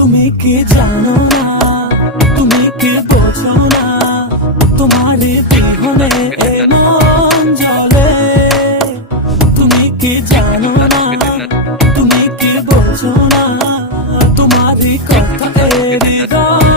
তুমি কি জানো না, তুমি কি বোঝো না, তোমার বিহনে এ মন জ্বলে। তুমি কি জানো না, তুমি কি বোঝো না, তোমার কথা এ হৃদয়